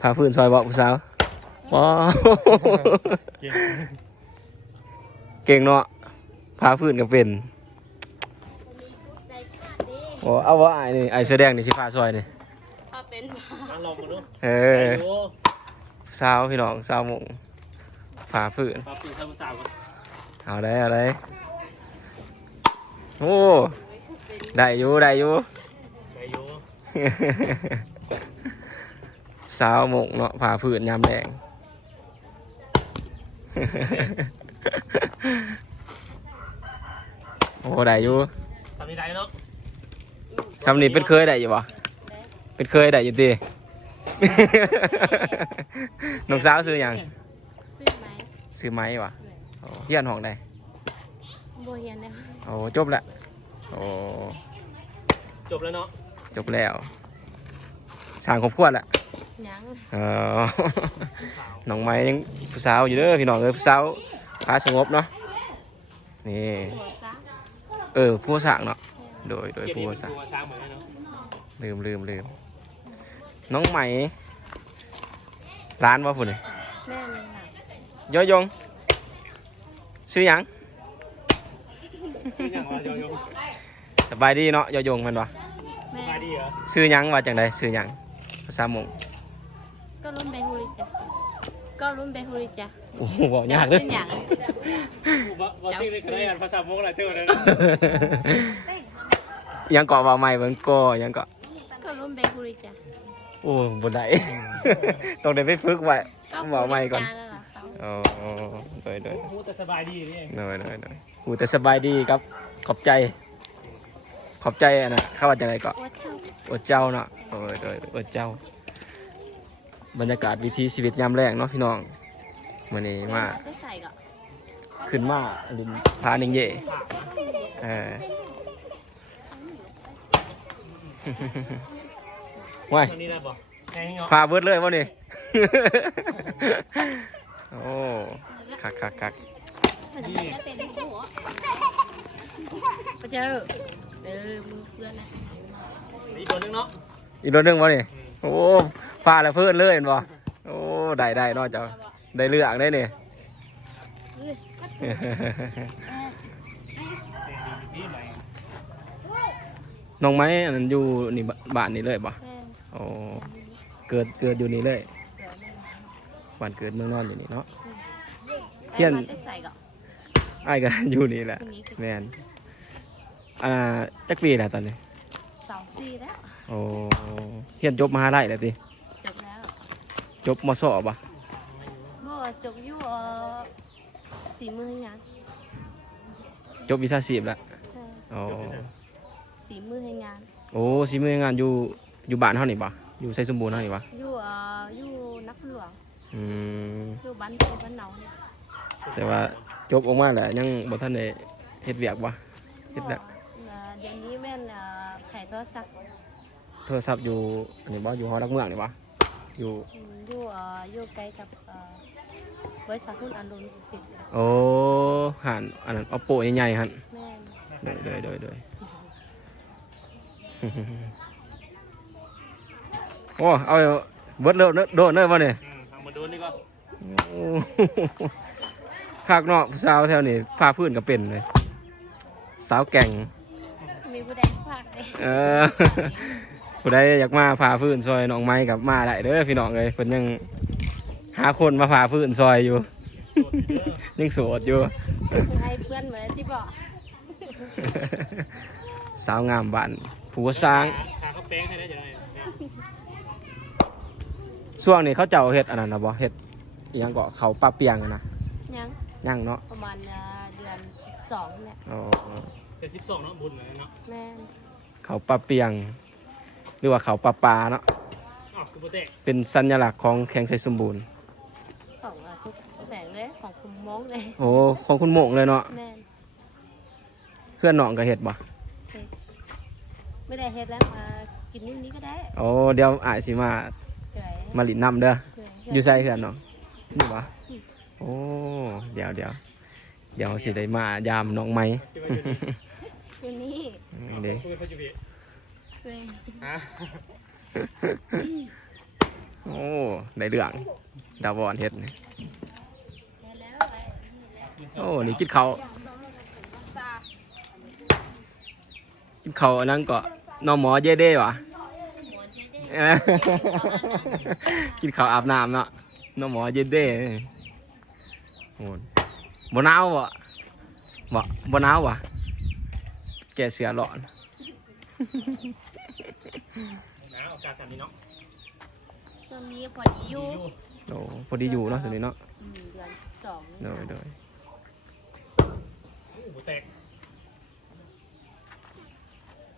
พาพื้นซอยบอกผู้สาวว้าวเก่งเก่งเนาะพาพื้นก็เป็นใจพลาดดิโอ้เอาว่าไอ้นี่ไอ้เสื้อแดงนี่สิพาซอยนี่พาเป็นบ้ามาลองมาดูเอไปอดูสาวพี่น้องสาวหมงพาพื้นปรับปรุงทำสาวกันเอาได้เอาได้โอ้ได้อยู่ได้อยู่ไปอยู่ สาวหมงเนาะผ่าผืนยามแดงโอ้ได้อยู่สามีได้เนาะสำนีเป็นเคยได้อยู่บ่เป็นเคยได้อยู่ติน้องสาวซื้อหยังซื้อไหมซื้อไม้วะโอ้เฮียนห้องใดโบเฮียนนะโอ้จบละโอ้จบแล้วเนาะจบแล้วสร้างครอบครัวละ ยังเออน้องไม้ยังผู้สาวอยู่เด้อพี่น้องเอ้ยผู้สาวพาสงบเนาะนี่หัวซักเออผู้สร้างเนาะโดยโดยเกียรผู้ติสร้างตัวช้างเหมือนกันเนาะลืมลืมลืมน้องไหมร้านว่าพุ่นนี่แม่เลยค่ะยอยงชื่อหยังชื่อยังวะโยโย่สบายดีเนาะยอยงแมันวะแม่สบายดีเหรอชื่อหยังว่าจังไดชื่อหยังภาษามง ก็รุ่นเบฮูริจ้ะก็ รุ่นเบฮูริจ้ะโอ้โหบอกยากเลยซื้อหยังบ่บ่ติ้งเลยก็ได้กันภาษาโมกอะไรเท่านั้นยังเกาะว่าใหม่เบิ่งก่อยังเกาะก็รุ่นเบฮูริจ้ะโอ้บนไดต้องได้ไปฝึกไว้ก็บอกใหม่ก่อนจาแล้วล่ะเขาอ๋อโดยโดย พูดแต่สบายดีนี่เองโดยโดยโดยกูแต่สบายดีครับ ขอบใจ ขอบใจอะนะเข้าว่าจังไดเกาะวัดชื่ออดเจ้าเนาะโอ้ยโดยอดเจ้า บรรยากาศวิถีชีวิตยามแรกเนาะพี่น้องวันนี้มาได้ใส่ก็ขึ้นมาลินพาหนิงเย่เออว้ายตอนนี้ได้บ่แห้งเนาะพาเบิดเลยวะนี่ โอ้คักคักคักดีเต็มหัวไปเจอเออมือเพื่อนนะอีกตัวนึงเนาะอีกรถหนึงวะนี่ โอ้ พาแล้วเพิ่นเลยเห็นบ่โอ้ได้ได้เนาะเจ้าได้เลือกได้นี่เฮ้ยดีไหมน้องไม้อันนั้นอยู่นี่บบ้านนี่เลยบ่แม่โอ้เกิดเกิดอยู่นี่เลยบ้านเกิดเมืองนอนอยู่นี่เนาะเพี้ยนได้ใส่ก็ไอ้ายก็อยู่นี่แหละคนนี้คือแมนอ่าจักปีแหละตอนนี้สองสี่แล้วโอ้เฮียนจบมหาลัยแล้วติจบแล้ว จบมสอบบ่บ่จบอยู่เอ่อสี่มืองานจบวิชาชีพแล้วเออโอ้สี่มือให้งานโอ้สิมืองานอยู่อยู่บ้านเฮานี่บ่อยู่ไสสมบูรณ์เฮานี่บ่อยู่เอ่ออยู่นักหลวงอืมอยู่บ้านโตบ้านเหนาเนี่ยแต่ว่าจบออกมาแล้วยังบ่ทันได้เฮ็ดเวียกบ่ เฮ็ดแล้ว เอ่อเดี๋ยวนี้แม่นเอ่อขายโทรศัพท์โทรศัพท์อยู่อันนี้บ่อยู่หอรักเมืองนี่บ่อยู่อืม อยู่เอ่ออยู่ใกล้กับเอ่อบริษัทหุ้นอรุณติดโอ้หันอันนั้น Oppo ใหญ่ๆหั่นแม่นโดยโดยโดยโดยโอ้เอาเบิดเลิศโดดเนิบ่เนี่ยอืมเอามาดูนี่ก็คากเนาะผู้สาวแถวนี้ฟ้าพื้นก็เป็นเลย สาวแก่ง มีผู้ใดฝากเลยเออ ผู้ใดอยากมาพาพื้นซอยน้องไม้กับมาได้เด้อพี่น้องเลยเพิ่นยังหาคนมาพาพื้นซอยอยู่ ยังโสดอยู่ให้เพื่อนเหมือนที่บอกสาวงามบ้านผัวสร้างขาเขาแป้งให้ได้จะได้ช่วงนี้เขาเจ้าเฮ็ดอันนั้นนะบ่เฮ็ดอีหยังก็เขาปลาเปียงอะนะยังย่างเนาะประมาณเอ่อเดือนสิบสองเนี่ยอ๋อเป็นสิบสองเนาะบุญเลยเนาะแม่นเขาปลาเปียง หรือว่าเขาปลาปลาเนาะอ้าวคือโปรเตะเป็นสัญลักษณ์ของแข่งไซสมบูรณ์ ของเอ่อทุกแสงเลยของคุณมองเลยโอ้ของคุณโมงเลยเนาะแม่นเพื่อนน้องก็เฮ็ดบ่ไม่ได้เฮ็ดแล้วมากินนิดนี้ก็ได้โอ้เดี๋ยวอายสิมาเกยมาลินน้ำเด้อเกยอยู่ใส่เพื่อนน้องนี่วะโอ้เดี๋ยวเดี๋ยวเดี๋ยวสิได้มายามน้องไหมที่ว่าอยู่นี่อยู่นี่ เด้คุยเขาอยู่พี่ เกยฮะโอ้ได้เรื่องดาวอนเฮ็ดนี่แล้วไอ้โอ้นี่กินเขาวซากินเขาวอันนั้นก็น้องหมอเยเด้วะหมอนเจ๊เจ๊เอ้ยกินข้าวอาบน้ำเนาะน้องหมอเย็นเด้โหดบ่หนาวบ่บ่บ่หนาวบ่แกเสือร้อน นะโอกาสสันนี้เนาะตอนนี้พอดีอยู่โอ้พอดีอยู่เนาะสินี้เนาะอืมเดือนสองโดยโดยโอ้โหแตก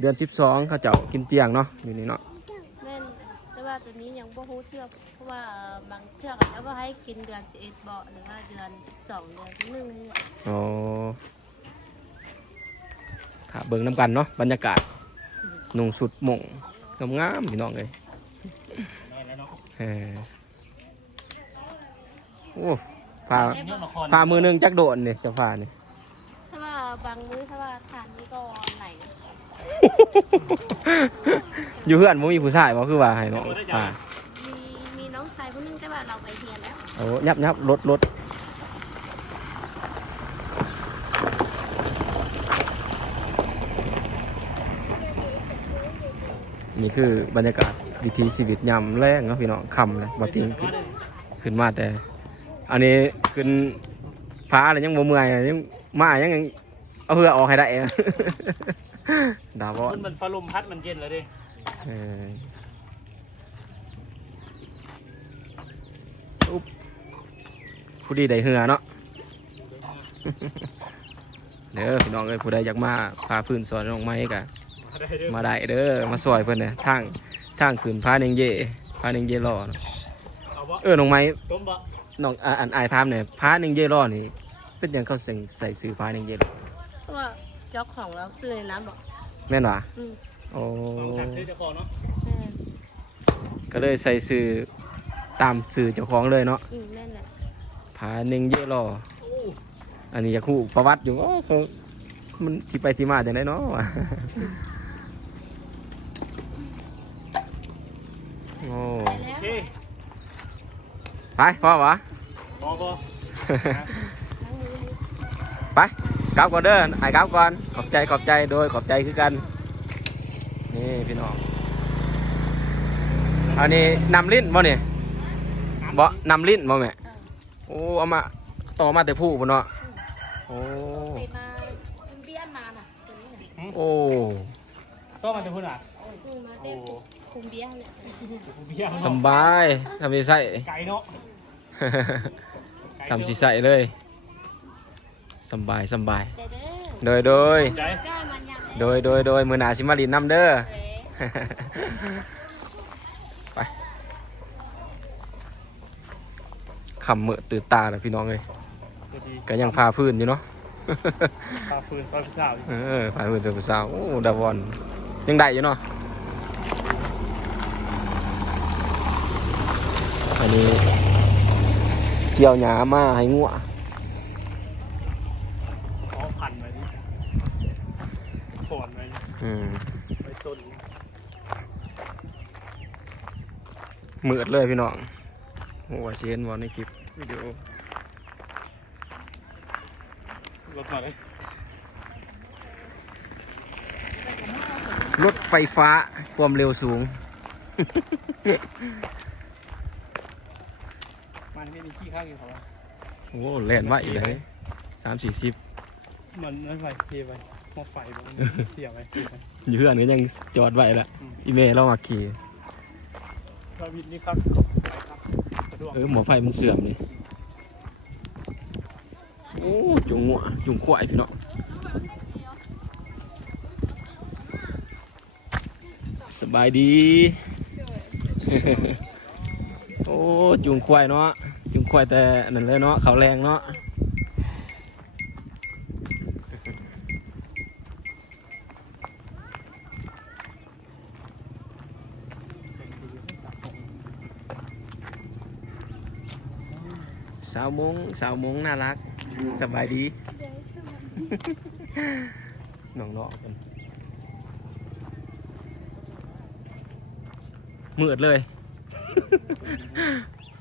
เดือน12เขาเจ้ากินเตียงเนาะอยู่นี่เนาะแม่นแต่ว่าตัวนี้ยังบ่ฮู้เทือกเพราะว่าเอ่อบางเทือกแล้วก็ให้กินเดือน11เบาะหรือว่าเดือน12เดือนที่หนึ่งนี่แหละโอ้ถ้าเบิ่งน้ำกันเนาะบรรยากาศนุ่งสุดหม่ง งามๆพี่น้องเลยแน่แล้วเนาะเออโอ้พาเยอะมาคอนพามือหนึงจักโดดนี่เจะพานี่ถ้าว่าบางมื้อถ้าว่าทานนี่ก็ไหลอยู่เพื่อนบ่มีผู้ชายบ่คือว่าให้น้องพามีมีน้องชายคนนึงแต่ว่าเราไปเรียนแล้วโอ้ยับยับรถรถ นี่คือบรรยากาศวิถีชีวิตยามแรงเนาะพี่น้องคำเลยบ่ติงขึ้นขึ้นมาแต่ อันนี้ขึ้นพาอะไรยังบ่เมื่อยยังมายังเอาเพื่อออกให้ได้ ดาวอมันมันฟ้าลมพัดมันเย็นเลยดิอออุ๊บผู้ดีได้เหือเนาะเด้อพี่น้องเอ้ยผู้ใดอยากมาพาพื้นสอนน้องไม้กะ มาได้เด้อมาได้เด้อมาซอยเพิ่นเนี่ยทางทางขึ้นพาเนงเย่พาเนงเย่รอเนาะเอาบ่เออน้องไม้ต้มบ่น้องอ่าอันอายถามเนี่ยพาเนงเย่รอนี่เป็นหยังเขาใส่ใส่ซื้อพาเนงเย่รอเพราะว่าเจ้าของเราซื้อในน้ำบอกแม่นวะอืมโอ้เอาถักซื้อเจ้าของเนาะแม่นก็เลยใส่ซื้อตามซื้อเจ้าของเลยเนาะอืมแม่นแหละผาหนึ่งเยอะรอโอ้อันนี้อยากคู่ประวัติอยู่โอ้เขามันที่ไปที่มาจากไหนเนาะวะ โอ้ไปโอแล้วเคไปพ่อวะพอบ่ล้างมือไปกลับก่อนเด้อไอ้กลับก่อนขอบใจขอบใจโดยขอบใจคือกัน นี่พี่น้องอันนี้นำลิ้นบ่เนี่ยบ่นำลิ้นบ่แม่เออโอ้เอามาต่อมาแต่ผู้บ่เนาะโอ้ไปมาคุณเบี้ยนมาน่ะตัวนี้น่ะโอ้ ก็มาจะพูดอะอืมมาเต็มคุมเบี้ยเนี่ยผมเบี้ยสำบายทำสีใส่ ไก่เนาะสำสีใส่เลยสำบายสำบายใจเด้อโดยโดย ใจได้มันยังโดยโดยโดยมือหนาสิมาลินน้ำเด้อเอ๊ะไปคำเมื่อตื่นตาเลยพี่น้องเลยพอดีก็ยังพาพื้นอยู่เนาะพาฟืนซอยพิซซ่าอยู่เออพาพื้นเจอผู้สาวโอ้ดาวอนยังได้อยู่เนาะ นนี้เกี่ยวหญ้ามาให้งัวอ๋อพันไว้นี่ขอนไว้นี่อืมไว้ซนมืดเลยพี่น้องโอ้ว่าสิเห็นบ่ในคลิปวิดีโอรถมาเลยรถไฟฟ้าความเร็วสูง มันไม่มีขี้ข้างอยู่เขาวะโอ้แล่นไหวเลยสามสี่สิบมันไม่ไหวเทไปหม้อไฟมันเสียไปเทไปอยู่เพื่อนก็ยังจอดไว้ละอีเมลเรามาขี่เราวินนี่ครับไปครับสะดวกเออหมอไฟมันเสื่อมนี่โอ้จุงหัวจุงขวายพี่น้องสบายดี โอ้จุงควายเนาะ จุงควายแต่นั่นเลยเนาะเขาแรงเนาะสาวมงสาวมงน่ารักสบายดีน้องๆกันมืดเลย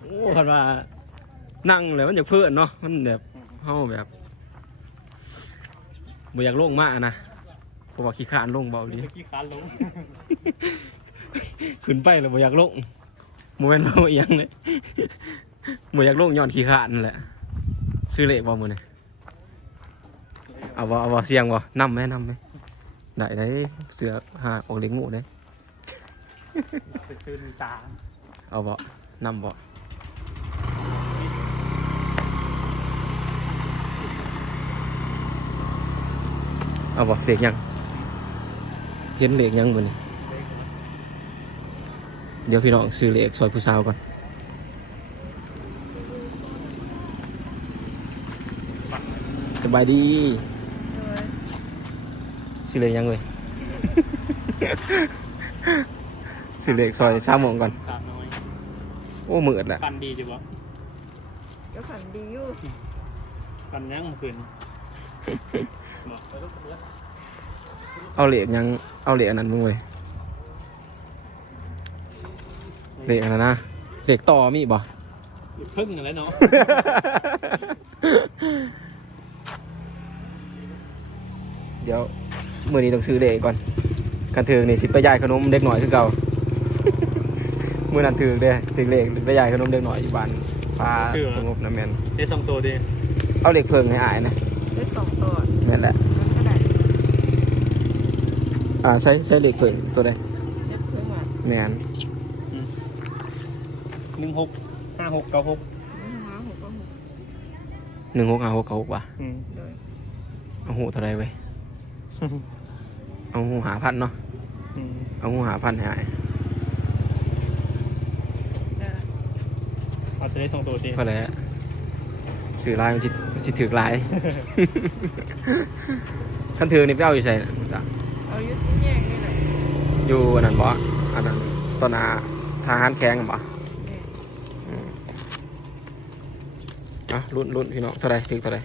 โอ้คันว่า นั่งเลยมันอยากเพื่อนเนาะมันแบบเฮาแบบบ่อยากลงมากนะเพราะว่าขี้ขานลงเบาดีเมื่อกี้คานลงขึ้นไปแล้วบ่อยากลงโมเมนต์บ่อีหยังเลยบ่อยากลงย้อนขี้ขานนั่นแหละซื้อเลขบ่มื้อนี้เอาบ่เอาบ่เสียงบ่นำไหมนำไหมได้ได้เสือหาออกเล็กงูได้ไปซื้อมีตาเอาบ่นำบ่ เอาบ่เลขยังเห็นเลขยังมื้อนี้เดี๋ยวพี่น้องซื้อเลขซอยผู้สาวก่อนสบายดีซื้อเลขยังเลย ซื้อเลขซอยสามโมงก่อนสามน้อยโอ้มืดแหละฟันดีจ้ะบ่ก็ขันดีอยู่ฟันยังเมื่อคืนบอก เอาเหล็กยังเอาเหล็กอันนั้นมึงเว้ยเหล็กอันนั้นนะเหล็กต่อมีบ่พึ่งอะไรเนาะเดี๋ยวมือนี้ต้องซื้อเหล็กก่อนกันถือนี่สิไปย่ายขนมเด็กหน่อยคือเก่ามือนั้นถือเด้ถือเหล็กไปย่ายขนมเด็กหน่อยอยู่บ้านฟ้าสงบนะแมนได้สองตัวดิเอาเหล็กเพิ่งให้อายนะ ได้สองตัวแม่นแหละมันก็ได้อ่าใช้ใช้เหล็กเพิ่งตัวใดเย็บเพิ่มมาแมนหนึ่งหกห้าหกเก้าหกห้าหกก็หกหนึ่งหกห้าหกเก้าหกว่ะอืมโดยเอาหูเท่าไรเว้ยเอาหูหาพันเนาะอืมเอาหูหาพันให้อายได้ละเอาจะได้สองตัวดิก็เลย สื่อลายมันจิมันจิถือลายคันถือนี่ไปเอาอยู่ใส่นะจ๊ะเอาอยุสิแยงนี่แหละอยู่อันนั้นบ่อันนั้นตอนอาทหารแข้งกันบ่นี่อืมอะรุ่นรุ่นพี่น้องเท่าไรถือเท่าไร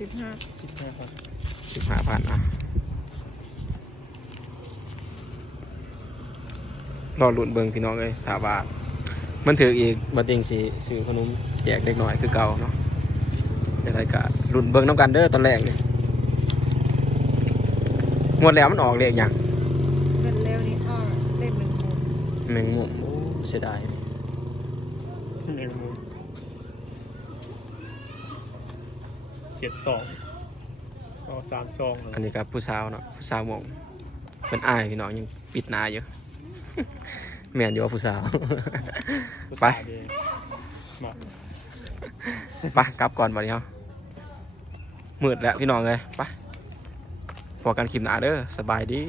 สิบห้าสิบห้าครับสิบห้าพันอะรอรุ่นเบิ่งพี่น้องเลยถามว่ามันถืออีกบัดเองสิซื้อขนมแจกเด็กหน่อยคือเก่าเนาะ จะได้กะรุ่นเบิ่งน้ำกันเด้อตอนแรกเลยงวดแล้วมันออกเลขหยังเงินเร็วนี่อ้อเลขหนึ่งหกแมงมุมโอ้เสียดายหนึ่งหมื่นเจ็ดสองเอาสามสองอันนี้กับผู้สาวเนาะผู้สาวหมองเป็นอายพี่น้องยังปิดหนาอยู่ แม่นอยู่ว่าผู้สาวไปมาไปกลับก่อนบัดนี้เฮา มืดแล้วพี่น้องเลยไปพอกันคลิปหนาเด้อสบายดี